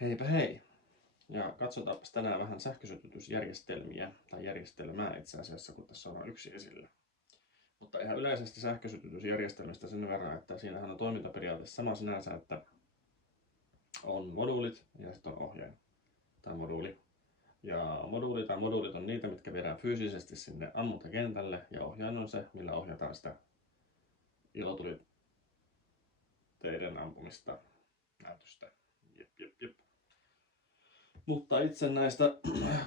Heipä hei! Ja katsotaanpas tänään vähän sähkösytytysjärjestelmiä, tai järjestelmää itse asiassa, kun tässä on yksi esillä. Mutta ihan yleisesti sähkösytytysjärjestelmistä sen verran, että siinähän on toimintaperiaate sama sinänsä, että on moduulit ja sitten on ohjain tai moduuli. Ja moduuli tai moduulit on niitä, mitkä viedään fyysisesti sinne ammuntakentälle, ja ohjain on se, millä ohjataan sitä ilotulitteiden ampumista näytöstä. Jep. Mutta itse näistä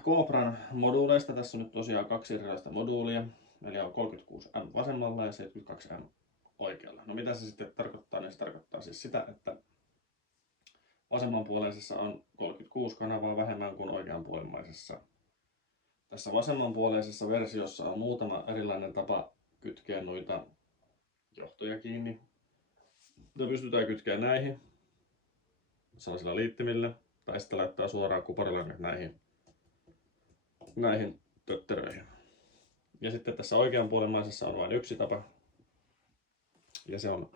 Cobran moduuleista, tässä on nyt tosiaan kaksi erilaista moduulia, eli on 36M vasemmalla ja 72M oikealla. No mitä se sitten tarkoittaa, niin se tarkoittaa siis sitä, että vasemmanpuoleisessa on 36 kanavaa vähemmän kuin oikeanpuolimmaisessa. Tässä vasemmanpuoleisessa versiossa on muutama erilainen tapa kytkeä noita johtoja kiinni. Ne pystytään kytkemään näihin sellaisilla liittimillä, tai sitten laittaa suoraan kuparilangat näihin tötteröihin. Ja sitten tässä oikeanpuolimmaisessa on vain yksi tapa, ja se on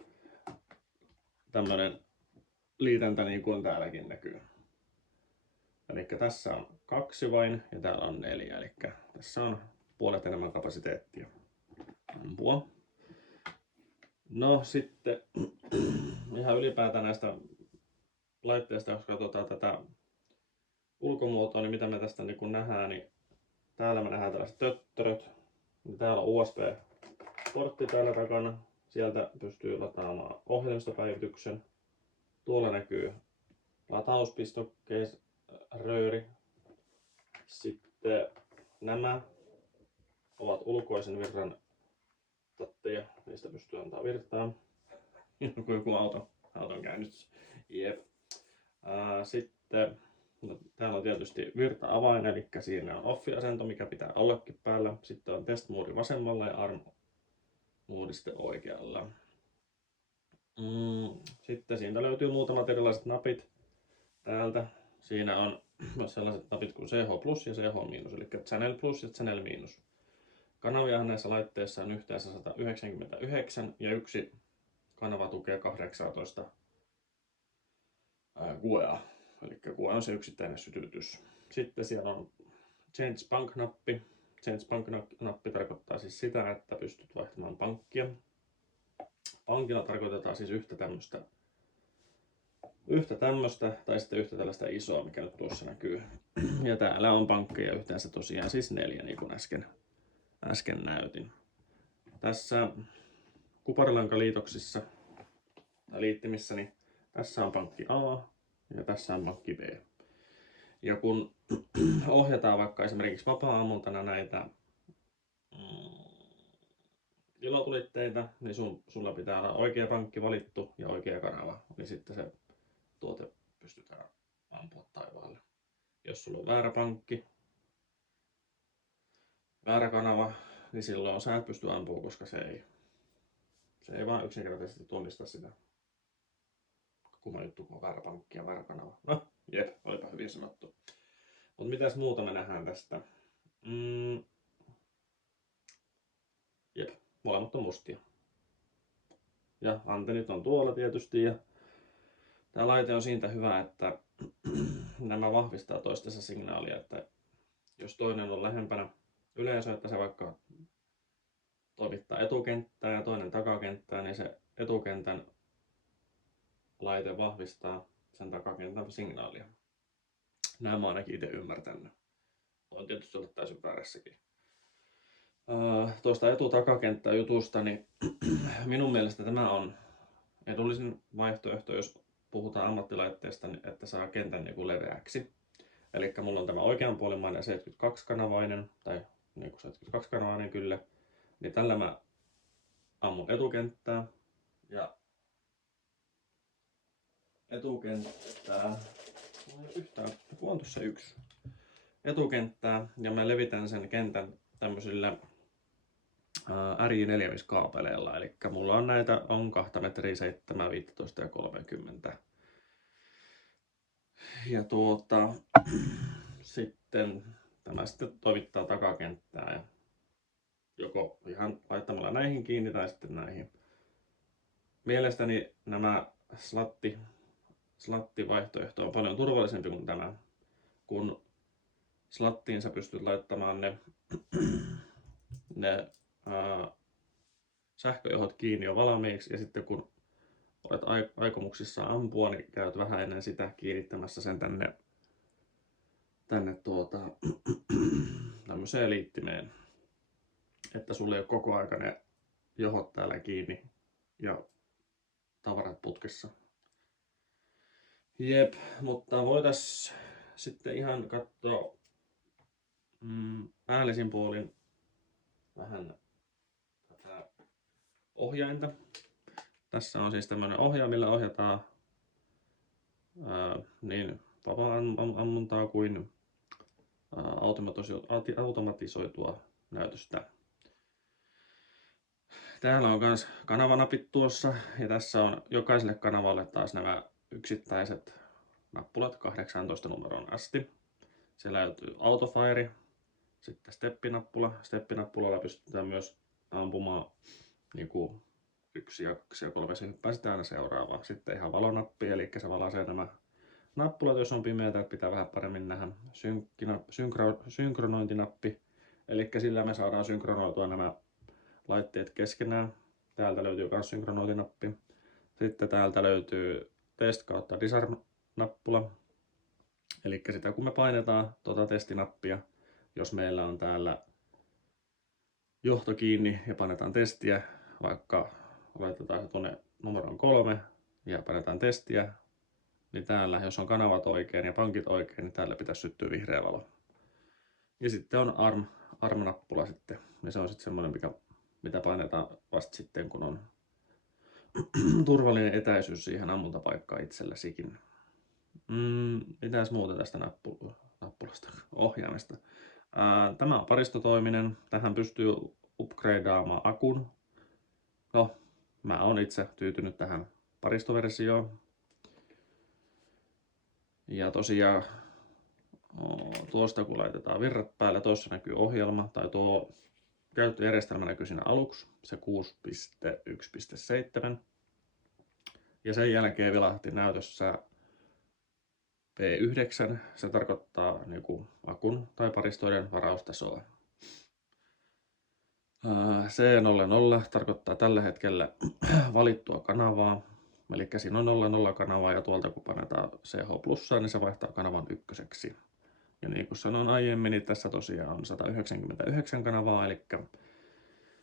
tämmöinen liitäntä niin kuin täälläkin näkyy. Eli tässä on 2 vain ja täällä on 4, eli tässä on puolet enemmän kapasiteettia ampua. No sitten ihan ylipäätään näistä laitteista, jos katsotaan tätä ulkomuotoa, niin mitä me tästä niin kun nähdään, niin täällä me nähdään tällaiset töttöröt. Täällä on USB-portti täällä takana. Sieltä pystyy lataamaan ohjelmistopäivityksen. Tuolla näkyy latauspistokkeisrööri. Sitten nämä ovat ulkoisen virran tatteja. Niistä pystyy antaa virtaa. Kuin joku auton käynnistys. Jep. Sitten no, täällä on tietysti virta-avain, eli siinä on off-asento, mikä pitää ollakin päällä. Sitten on test-moodi vasemmalla ja arm-moodi sitten oikealla. Sitten siitä löytyy muutamat erilaiset napit täältä. Siinä on myös sellaiset napit kuin CH Plus ja CH Minus, eli Channel Plus ja Channel Minus. Kanaviahan näissä laitteissa on yhteensä 199 ja yksi kanava tukee 18 GUEa. Eli GUE on se yksittäinen sytytys. Sitten siellä on Change Bank-nappi. Change Bank-nappi tarkoittaa siis sitä, että pystyt vaihtamaan pankkia. Pankilla tarkoitetaan siis yhtä tämmöstä tai sitten yhtä tällaista isoa, mikä nyt tuossa näkyy. Ja täällä on pankkeja yhteensä tosiaan siis 4, niin kuin äsken näytin. Tässä kuparilankaliitoksissa tai liittimissä, niin tässä on pankki A ja tässä on pankki B. Ja kun ohjataan vaikka esimerkiksi vapaa-ammuntana näitä ilotulitteita, niin sulla pitää olla oikea pankki valittu ja oikea kanava, niin sitten se tuote pystytään ampua taivaalle. Jos sulla on väärä pankki, väärä kanava, niin silloin sä et pysty ampumaan, koska se ei vaan yksinkertaisesti tunnista sitä. Kumma juttu, kun on väärä pankki ja väärä kanava. No, jep, olipa hyvin sanottu. Mutta mitäs muuta me nähdään tästä? Jep, molemmat on mustia. Ja antennit on tuolla tietysti. Ja tämä laite on siitä hyvä, että nämä vahvistaa toistensa signaalia, että jos toinen on lähempänä yleisöä, että se vaikka toimittaa etukenttää ja toinen takakenttää, niin se etukentän laite vahvistaa sen takakentän signaalia. Nämä mä ainakin itse ymmärtänyt. On tietysti ollut täysin väärässäkin. Tuosta etu-takakenttää jutusta, niin minun mielestä tämä on edullisin vaihtoehto, jos puhutaan ammattilaitteesta, niin että saa kentän niin kuin leveäksi. Eli mulla on tämä oikeanpuolimmainen 72-kanavainen, tai niin kuin 72-kanavainen kyllä, niin tällä mä ammun etukenttää, ja etukenttää, on tuossa yksi, etukenttää, ja mä levitän sen kentän tämmöisillä RJ-4-kaapeleilla, eli mulla on näitä, on 2 metriä 7, 15 ja 30. Ja sitten tämä sitten toimittaa takakenttää ja joko ihan laittamalla näihin kiinni tai sitten näihin. Mielestäni nämä slattivaihtoehto on paljon turvallisempi kuin tämä, kun slattiin sä pystyt laittamaan ne sähköjohdot kiinni jo valmiiksi, ja sitten kun olet aikomuksissa ampua, niin käyt vähän ennen sitä kiinnittämässä sen tänne tämmöiseen liittimeen, että sulle ei ole koko aika ne johot täällä kiinni ja tavarat putkessa. Jep, mutta voitais sitten ihan katsoa päällisin puolin vähän tätä ohjainta. Tässä on siis tämmöinen ohjaa, millä ohjataan niin vapaa-ammuntaa kuin automatisoitua näytöstä. Täällä on myös kanavanapit tuossa, ja tässä on jokaiselle kanavalle taas nämä yksittäiset nappulat 18 numeroon asti. Siellä löytyy autofire, sitten steppinappula. Steppinappulalla pystytään myös ampumaan niin kuin 1 ja 2 ja 3, se hyppää sitten aina seuraavaan. Sitten ihan valonappi, eli se valaisee nämä nappulat, jos on pimeätä, että pitää vähän paremmin nähdä. Synkronointinappi, eli sillä me saadaan synkronoitua nämä laitteet keskenään. Täältä löytyy myös synkronointinappi. Sitten täältä löytyy test kautta disarm-nappula. Eli sitä kun me painetaan tuota testinappia, jos meillä on täällä johto kiinni ja painetaan testiä, vaikka laitetaan se tuonne numeroon 3 ja painetaan testiä, niin täällä, jos on kanavat oikein ja pankit oikein, niin täällä pitäisi syttyä vihreä valo. Ja sitten on arm-nappula sitten, ja se on sitten semmoinen, mitä painetaan vasta sitten, kun on turvallinen etäisyys siihen ammuntapaikkaan itselläsikin. Mitäs muuta tästä nappulasta, ohjaimesta? Tämä on paristotoiminen. Tähän pystyy upgradeaamaan akun. No, mä oon itse tyytynyt tähän paristoversioon. Ja tosiaan tuosta kun laitetaan virrat päälle, tuossa näkyy ohjelma, tai tuo käyttöjärjestelmä näkyy siinä aluksi, se 6.1.7. Ja sen jälkeen vilahti näytössä P9, se tarkoittaa niinku akun tai paristoiden varaustasoa. C00 tarkoittaa tällä hetkellä valittua kanavaa, eli siinä on 00 kanavaa ja tuolta kun painetaan CH plussaa, niin se vaihtaa kanavan ykköseksi. Ja niin kuin sanoin aiemmin, niin tässä tosiaan on 199 kanavaa, eli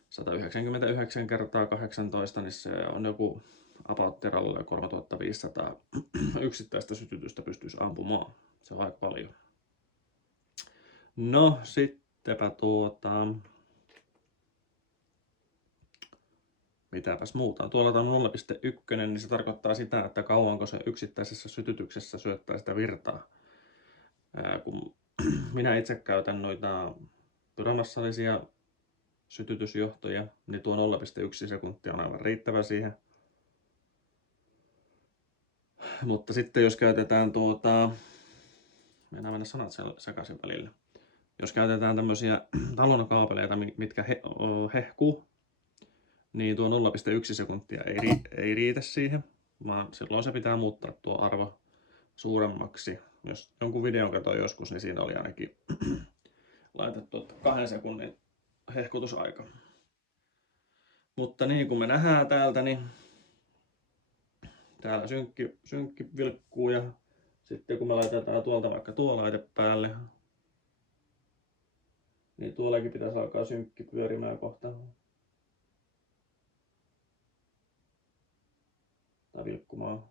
199 kertaa 18, niin se on joku about 3500 yksittäistä sytytystä pystyisi ampumaan. Se on aika paljon. No sittenpä mitäpäs muuta. Tuolla on 0.1, niin se tarkoittaa sitä, että kauanko se yksittäisessä sytytyksessä syöttää sitä virtaa. Kun minä itse käytän noita pyramassalisia sytytysjohtoja, niin tuo 0.1 sekuntia on aivan riittävä siihen. Mutta sitten jos käytetään mennä sanat sekaisin välillä. Jos käytetään tämmöisiä talonkaapeleita, mitkä hehkuu, niin tuo 0.1 sekuntia ei riitä siihen, vaan silloin se pitää muuttaa tuo arvo suuremmaksi. Jos jonkun videon katsoin joskus, niin siinä oli ainakin laitettu 2 sekunnin hehkutusaika. Mutta niin kuin me nähdään täältä, niin täällä synkki vilkkuu, ja sitten kun me laitetaan tuolta vaikka tuo laite päälle, niin tuollakin pitäisi alkaa synkki pyörimään kohta. Tai vilkkumaan.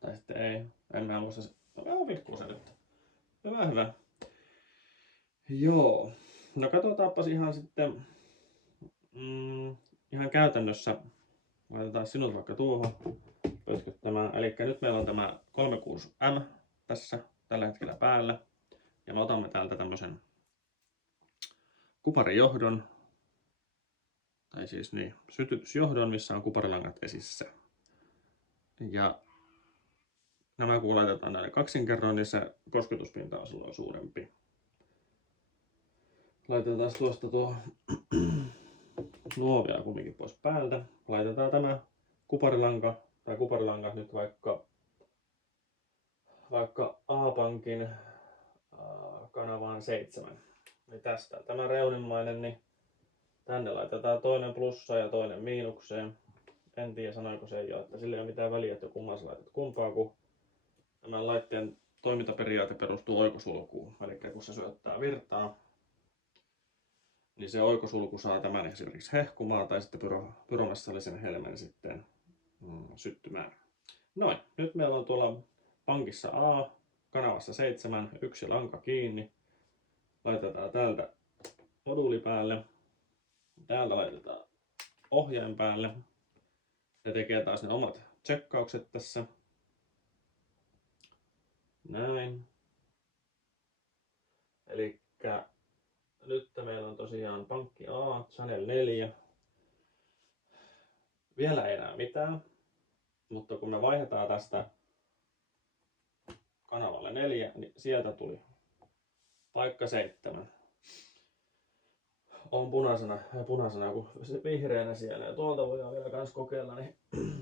Tai sitten ei. En mä muista. Vähän vilkkuu se nyt. Hyvä. Joo. No katsotaanpas ihan sitten ihan käytännössä. Laitetaan sinut vaikka tuohon pötköttämään. Eli nyt meillä on tämä 36M tässä tällä hetkellä päällä. Ja me otamme täältä tämmösen kuparijohdon. Tai siis niin, sytytysjohdon, missä on kuparilangat esissä. Ja nämä kun laitetaan näille kaksinkerroin, niin se kosketuspinta on silloin suurempi. Laitetaan tuosta tuo nuo vielä kumminkin pois päältä. Laitetaan tämä kuparilanka tai kuparilangat nyt vaikka A-pankin kanavaan 7. Niin tästä tämä reunimmainen, niin tänne laitetaan toinen plussa ja toinen miinukseen. En tiedä sanoiko se jo, että sillä ei ole mitään väliä, että kumman sä laitat kumpaa, kun tämän laitteen toimintaperiaate perustuu oikosulkuun. Eli kun se syöttää virtaa, niin se oikosulku saa tämän esimerkiksi hehkumaan tai sitten pyromessallisen helmen sitten syttymään. Noin, nyt meillä on tuolla pankissa A, kanavassa 7, yksi lanka kiinni. Laitetaan täältä moduuli päälle. Täältä laitetaan ohjain päälle. Se tekee taas ne omat tsekkaukset tässä. Näin. Elikkä nyt meillä on tosiaan pankki A, channel 4. Vielä ei enää mitään, mutta kun me vaihdetaan tästä kanavalle 4, niin sieltä tuli paikka 7. On punaisena kuin vihreänä siellä, ja tuolta voidaan vielä kans kokeilla, niin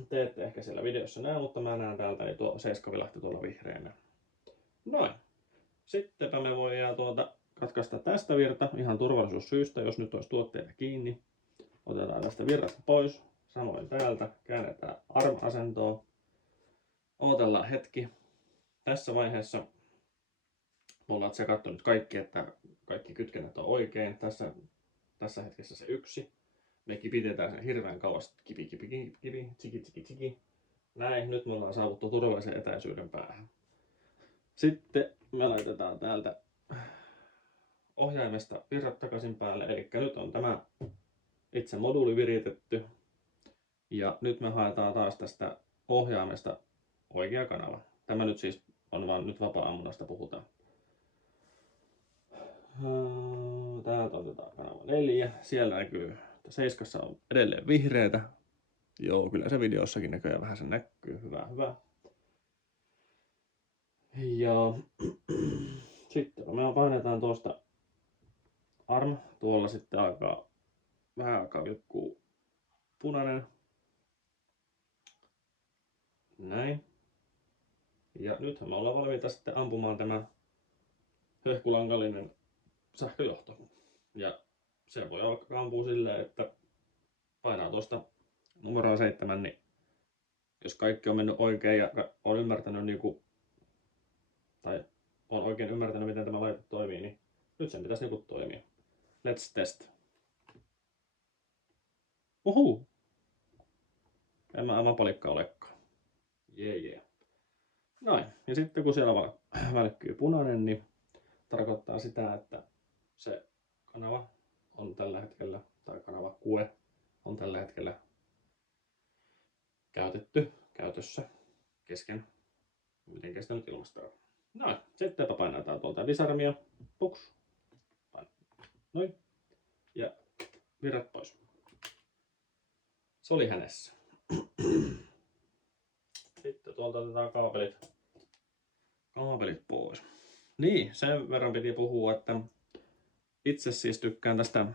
teette ehkä siellä videossa näin, mutta mä näen täältä, niin tuo 7 vilahti tuolla vihreänä. Noin. Sittenpä me voidaan katkaista tästä virta ihan turvallisuussyistä, jos nyt olisi tuotteita kiinni. Otetaan tästä virrasta pois, samoin täältä, käännetään arm-asentoon. Odotellaan hetki. Tässä vaiheessa me ollaan tsekattu nyt kaikki, että kaikki kytkennät on oikein. Tässä hetkessä se 1. Me kipitetään sen hirveän kauas. Kipi, tsiki. Näin, nyt me ollaan saavuttu turvallisen etäisyyden päähän. Sitten me laitetaan täältä ohjaimesta virrat takaisin päälle. Eli nyt on tämä itse moduuli viritetty. Ja nyt me haetaan taas tästä ohjaimesta oikea kanava. Tämä nyt siis on vaan nyt vapaa-ammunnasta puhutaan. Täältä otetaan kanava 4. Siellä näkyy, että 7 on edelleen vihreitä. Joo, kyllä se videossakin näköjään vähän se näkyy. Hyvä. Ja sitten kun me painetaan tuosta arm, tuolla sitten vähän alkaa vilkkuu punainen. Näin. Ja nythän me ollaan valmiita sitten ampumaan tämä hehkulangallinen sähköjohto. Ja se voi alkaa ampua silleen, että painaa tuosta numeroa 7, niin jos kaikki on mennyt oikein ja on ymmärtänyt tai on oikein ymmärtänyt, miten tämä laite toimii, niin nyt sen pitäisi toimia. Let's test. Uhu! En mä aivan palikkaa olekaan. Jee. Noin. Ja sitten kun siellä välkkyy punainen, niin tarkoittaa sitä, että se kanava on tällä hetkellä, tai kanava QE on tällä hetkellä käytössä kesken. Miten sitä nyt ilmastaa? Noin. Sittenpä painetaan tuolta disarmia. Puks. Noin. Ja virrat pois. Se oli hänessä. Sitten tuolta otetaan kaapelit pois. Niin, sen verran piti puhua, että itse siis tykkään tästä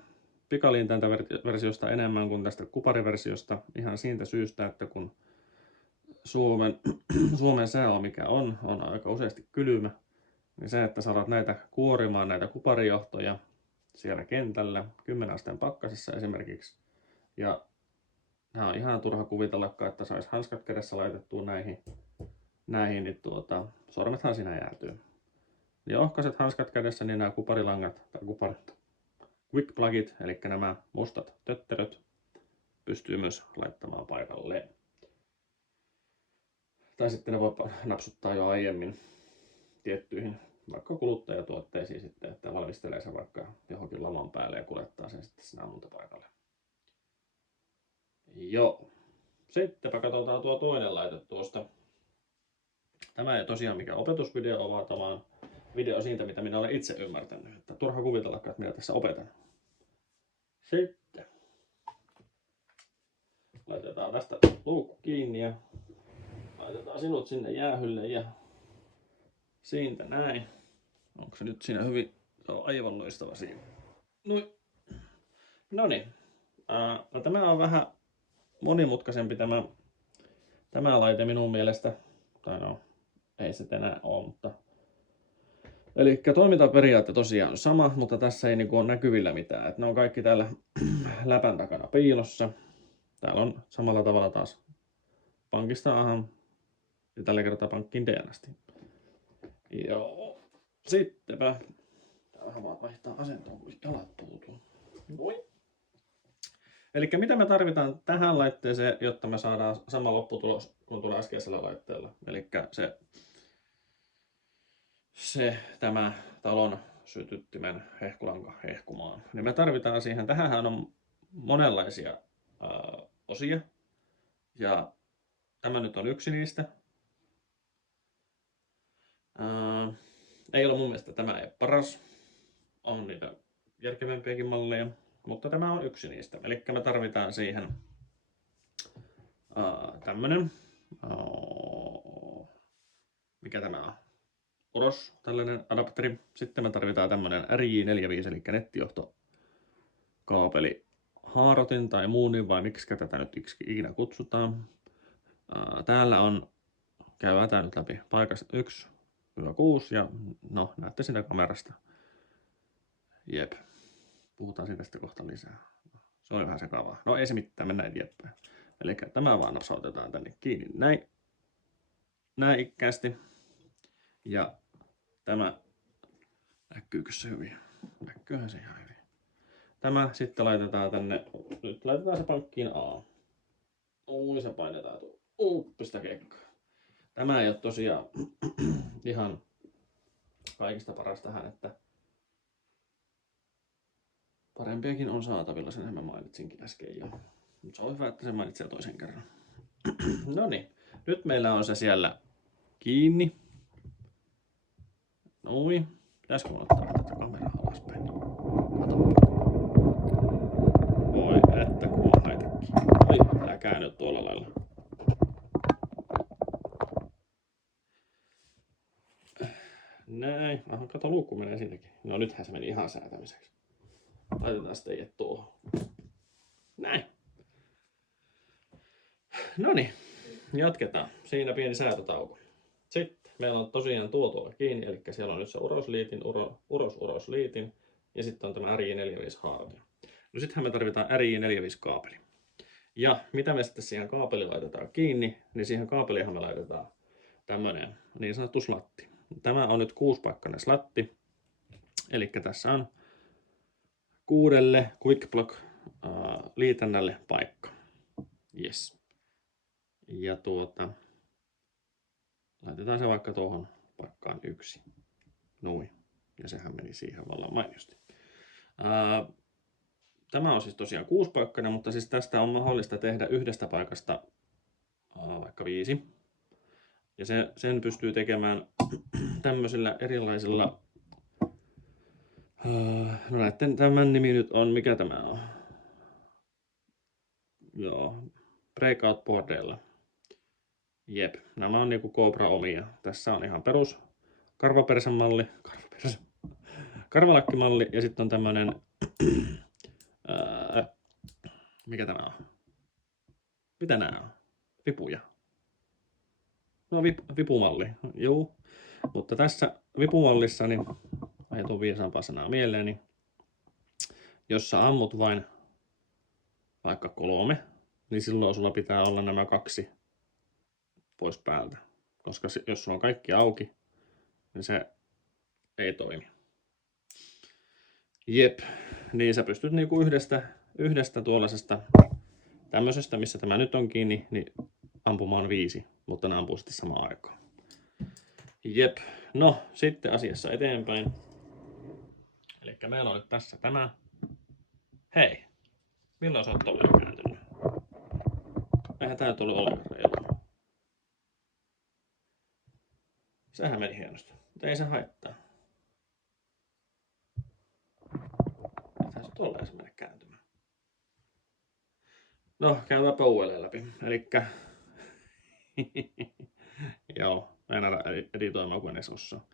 pikaliintäntäversiosta enemmän kuin tästä kupariversiosta. Ihan siitä syystä, että kun Suomen sää on mikä on aika useasti kylmä, niin se, että saat näitä kuorimaan näitä kuparijohtoja siellä kentällä 10 asteen pakkasessa esimerkiksi, ja nämä on ihan turha kuvitellakaan, että saisi hanskat kädessä laitettua näihin niin sormethan siinä jäätyy. Ja ohkaiset hanskat kädessä, niin nämä kuparilangat tai quick plugit, eli nämä mustat tötteröt, pystyy myös laittamaan paikalleen. Tai sitten ne voi napsuttaa jo aiemmin tiettyihin vaikka kuluttajatuotteisiin sitten, että valmistelee sen vaikka johonkin laman päälle ja kuljettaa sen sitten sinne ammuntapaikalle. Joo. Sittenpä katsotaan tuo toinen laite tuosta. Tämä ei tosiaan mikään opetusvideo, vaan tämä on video siitä, mitä minä olen itse ymmärtänyt. Että turha kuvitella, että minä tässä opetan. Sitten laitetaan tästä luukku kiinni ja laitetaan sinut sinne jäähylle ja siitä näin. Onko se nyt siinä hyvin? Se on aivan loistava siinä. Noniin. No, tämä on vähän monimutkaisempi tämä laite minun mielestä. Tai no, ei se enää ole, mutta... Eli toimintaperiaate tosiaan on sama, mutta tässä ei niinku ole näkyvillä mitään. Et ne on kaikki täällä läpän takana piilossa. Täällä on samalla tavalla taas pankista ahan. Ja tällä kertaa pankkiin DNAsti. Joo. Sittenpä. Täällä vaan vaihtaa asentoon, kun jalat puutuu. Noin. Eli mitä me tarvitaan tähän laitteeseen, jotta me saadaan sama lopputulos kuin tuolla äskeisellä laitteella. Eli tämä talon sytyttimen hehkulanka hehkumaan. Niin me tarvitaan siihen, tähänhän on monenlaisia osia. Ja tämä nyt on yksi niistä. Ei ole mun mielestä tämä ei paras. On niitä järkevämpiäkin malleja. Mutta tämä on yksi niistä. Eli me tarvitaan siihen tämmönen, mikä tämä on? Uros, tällainen adapteri. Sitten me tarvitaan tämmönen RJ45, eli nettijohtokaapeli haarotin tai muunin, vai miksi tätä nyt ikinä kutsutaan. Täällä on, käydään tää nyt läpi paikasta 1-6 ja no näette sitä kamerasta. Jep. Puhutaan siitä sitten kohta lisää. Se on vähän sekavaa. No ei se mitään, mennään eteenpäin. Eli tämä vaan napsautetaan tänne kiinni näin ikkäästi. Ja tämä, näkyykö se hyvin? Näkyyhän se ihan hyvin. Tämä sitten laitetaan tänne, nyt laitetaan se pankkiin A. Se painetaan tuo. Uppista kekkaa. Tämä ei ole tosiaan ihan kaikista paras tähän, että parempiakin on saatavilla, senhän mä mainitsinkin äsken jo. Mutta se on hyvä, että se mainitsee toisen kerran. No niin, nyt meillä on se siellä kiinni. Noin. Pitäisikö mun ottaa tätä kameraa alaspäin? Kato. Voi että kun on haitakin. Oi, tää käänny tuolla lailla. Näin. Aha, kato, luukku menee sinnekin. No nythän se meni ihan säätämiseksi. Laitetaan sitten tuohon. Näin. Noniin, jatketaan. Siinä pieni säätötauko. Sitten meillä on tosiaan tuolla kiinni, eli siellä on nyt se urosliitin ja sitten on tämä RJ45 haarotin. No sittenhän me tarvitaan RJ45 kaapeli. Ja mitä me sitten siihen kaapeliin laitetaan kiinni, niin siihen kaapeliinhan me laitetaan tämmönen niin sanottu slatti. Tämä on nyt 6-paikkainen slatti, eli tässä on 6 Quick Block liitännälle paikka. Yes. Ja laitetaan se vaikka tuohon paikkaan 1. Noin. Ja sehän meni siihen vallan mainiosti. Tämä on siis tosiaan 6-paikkainen, mutta siis tästä on mahdollista tehdä yhdestä paikasta vaikka 5. Ja sen pystyy tekemään tämmöisillä erilaisilla. No näitten, tämän nimi nyt on, mikä tämä on? Joo, breakout boardeilla. Jep, nämä on niinku Cobra omia. Tässä on ihan perus karvapersämalli, karvalakkimalli ja sitten on tämmönen, mikä tämä on? Mitä nämä on? Vipuja. No vipumalli, juu. Mutta tässä vipumallissa, niin ajatuu viisaampaa sanaa mieleeni. Jos sä ammut vain vaikka 3, niin silloin sulla pitää olla nämä 2 pois päältä. Koska jos sulla on kaikki auki, niin se ei toimi. Jep, niin sä pystyt niinku yhdestä tuollaisesta tämmöisestä, missä tämä nyt on kiinni, niin ampumaan 5, mutta ne ampuu sitten samaan aikaan. Jep, no sitten asiassa eteenpäin. Eli meillä on nyt tässä tämä. Hei, milloin sä oot tolleen kääntynyt? Eihän tää nyt ollut ollenkaan reilu. Sehän meni hienosti, mutta ei se haittaa. Eihän se tolleen se mene kääntymään. No, käydäänpä uudelleen läpi. Elikkä joo, meinaan editoimaan kuin edes osaa.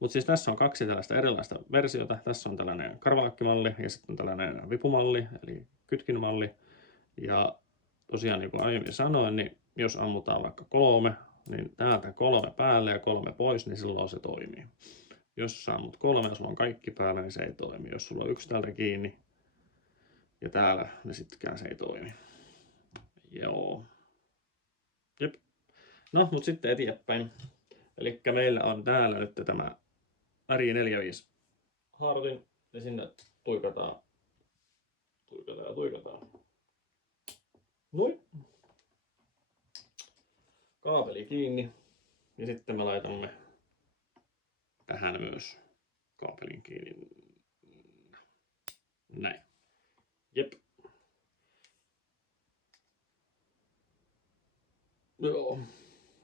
Mutta siis tässä on 2 tällaista erilaista versiota. Tässä on tällainen karvalakkimalli ja sitten on tällainen vipumalli, eli kytkinmalli. Ja tosiaan niin kuin aiemmin sanoin, niin jos ammutaan vaikka 3, niin täältä 3 päälle ja 3 pois, niin silloin se toimii. Jos sä ammut 3 ja sulla on kaikki päällä, niin se ei toimi. Jos sulla on 1 täältä kiinni ja täällä, niin sittenkään se ei toimi. Joo. Jep. No, mut sitten eteenpäin. Eli meillä on täällä nyt tämä Ari 45 haarutin ja sinne tuikataan. Noin. Kaapeli kiinni. Ja sitten me laitamme tähän myös kaapelin kiinni. Näin. Jep. Joo.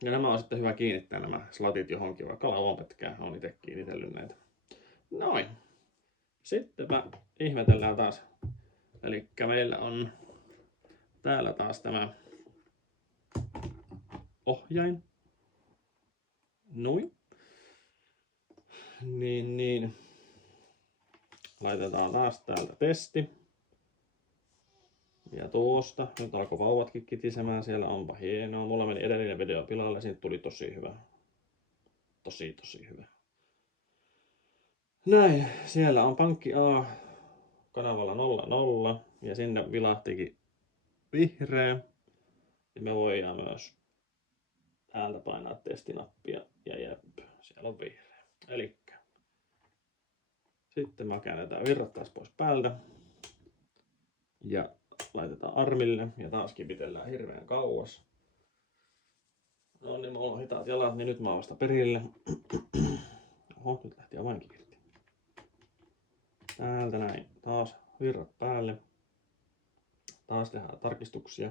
Ja nämä on sitten hyvä kiinnittää nämä slatit johonkin, vaikka lauanpätkään on itse kiinnitellyt näitä. Noin. Sitten ihmetellään taas. Eli meillä on täällä taas tämä ohjain. Noin. Niin. Laitetaan taas täältä testi. Ja tuosta. Nyt alkoi vauvatkin kitisemään. Siellä onpa hienoa. Mulla meni edellinen video pilalle. Siitä tuli tosi hyvä. Tosi hyvä. Näin. Siellä on pankki A kanavalla 00. Ja sinne vilahtikin vihreä. Ja me voidaan myös täältä painaa testinappia. Ja jep. Siellä on vihreä. Elikkä. Sitten mä käännetään virrat taas pois päältä. Ja laitetaan armille ja taas kipitellään hirveän kauas. No niin, mulla on hitaat jalat, niin nyt mä oon vasta perille. Oho, nyt lähti avainkin irti. Täältä näin. Taas virrat päälle. Taas tehdään tarkistuksia.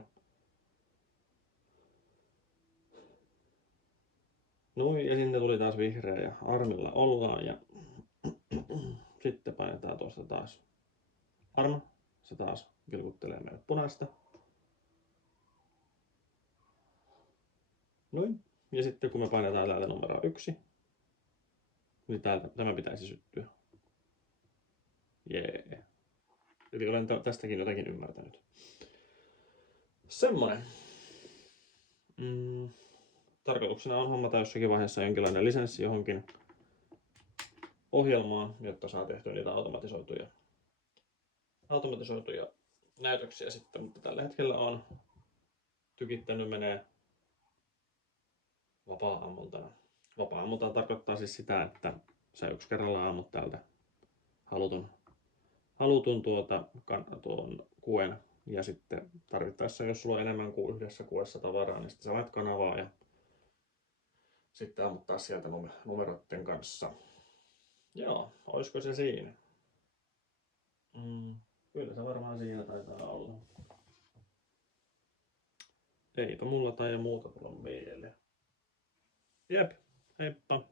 Noin, ja sinne tuli taas vihreä ja armilla ollaan. Ja sitten painetaan tuosta taas arma. Se taas vilkuttelee meille punaista. Noin. Ja sitten kun me painetaan täältä numero 1, niin täältä tämä pitäisi syttyä. Jee. Eli olen tästäkin jotakin ymmärtänyt. Semmonen. Tarkoituksena on hommata jossakin vaiheessa jonkinlainen lisenssi johonkin ohjelmaan, jotta saa tehtyä niitä automatisoituja näytöksiä sitten, mutta tällä hetkellä on tykittänyt menee vapaa-ammuntana. Vapaa-ammunta tarkoittaa siis sitä, että sä yksi kerralla ammut täältä halutun tuon kuen ja sitten tarvittaessa, jos sulla on enemmän kuin yhdessä kuessa tavaraa, niin sitten sä lait kanavaa ja sitten ammuttaa sieltä numeroiden kanssa. Joo, olisiko se siinä? Kyllä se varmaan siinä taitaa olla. Eipä mulla tai muuta tulla mieleen. Jep, heippa.